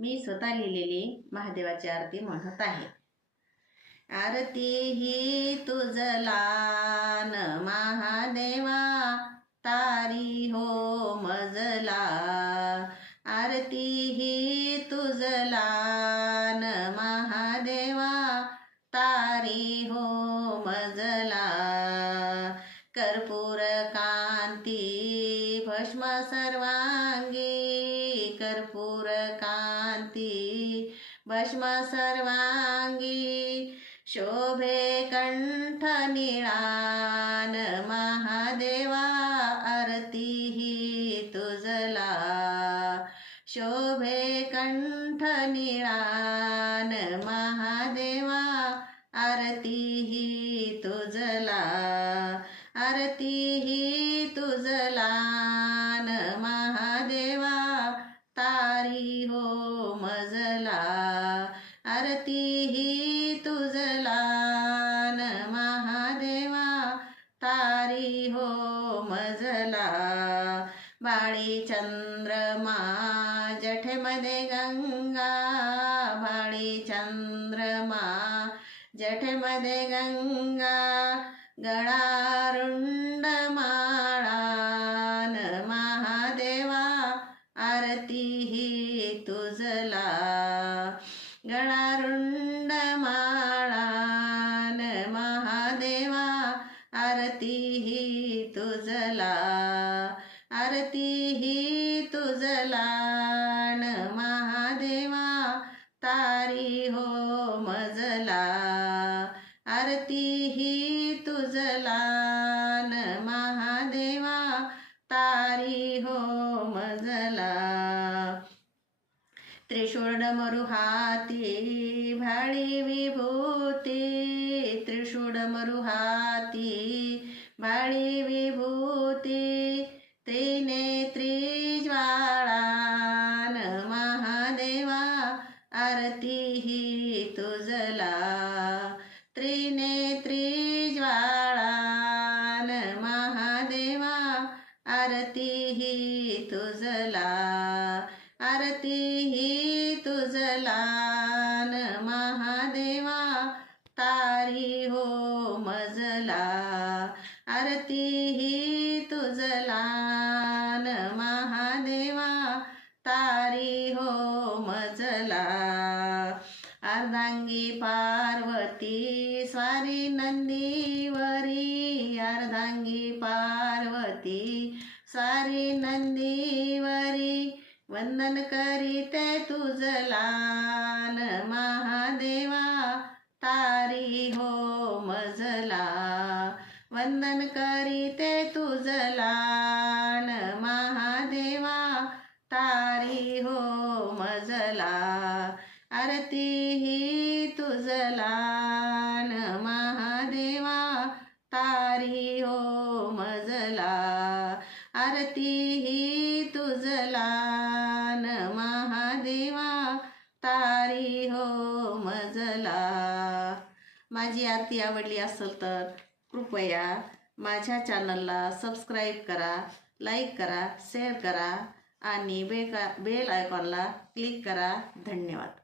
मी स्वतः लिहिलेली महादेवाची आरती म्हणत आहे. आरती ही तुझला न महादेवा तारी हो मजला. आरती ही तुझलान न महादेवा तारी हो मजला. कर्पूर कांती भस्म सर्वांगी कर्पूर का भस्म सर्वांगी शोभे कंठ निळान महादेवा आरती ही तुझला. शोभे कंठ निळान महादेवा बाळी चंद्रमा जठेमध्ये गंगा। बाळी चंद्रमा जठेमध्ये गंगा। गळारुंड माळान महादेवा आरती ही तुझला। गळारुंड माळान महादेवा आरती ही तुझला। आरती ही तुझला न महादेवा तारी हो मजला. आरती ही तुझला न महादेवा तारी हो मजला. त्रिशूर्ण मरुहाती हाती भाळी विभूती. त्रिशूर्ण मरुहाती हाती भाळी विभूती. आरती ही तुझला. त्रिनेत्री ज्वाळान महादेवा आरती ही तुझला. आरती ही तुझला न महादेवा तारी हो मजला. आरती ही तुझला. अर्धांगी पार्वती स्वारी नंदीवरी अर्धांगी पार्वती स्वारी नंदीवरी वंदन करीते तुझला न महादेवा तारी हो मजला. वंदन करीते तुझला न महादेवा तारी हो मजला. आरती ही भगवान महादेवा तारी हो मजला आरती ही तुझला. न महादेवा तारी हो मजला. माझी आरती आवडली असेल तर कृपया माझ्या चॅनलला सबस्क्राईब करा लाईक करा शेअर करा आणि बेका बेल आयकॉनला क्लिक करा. धन्यवाद.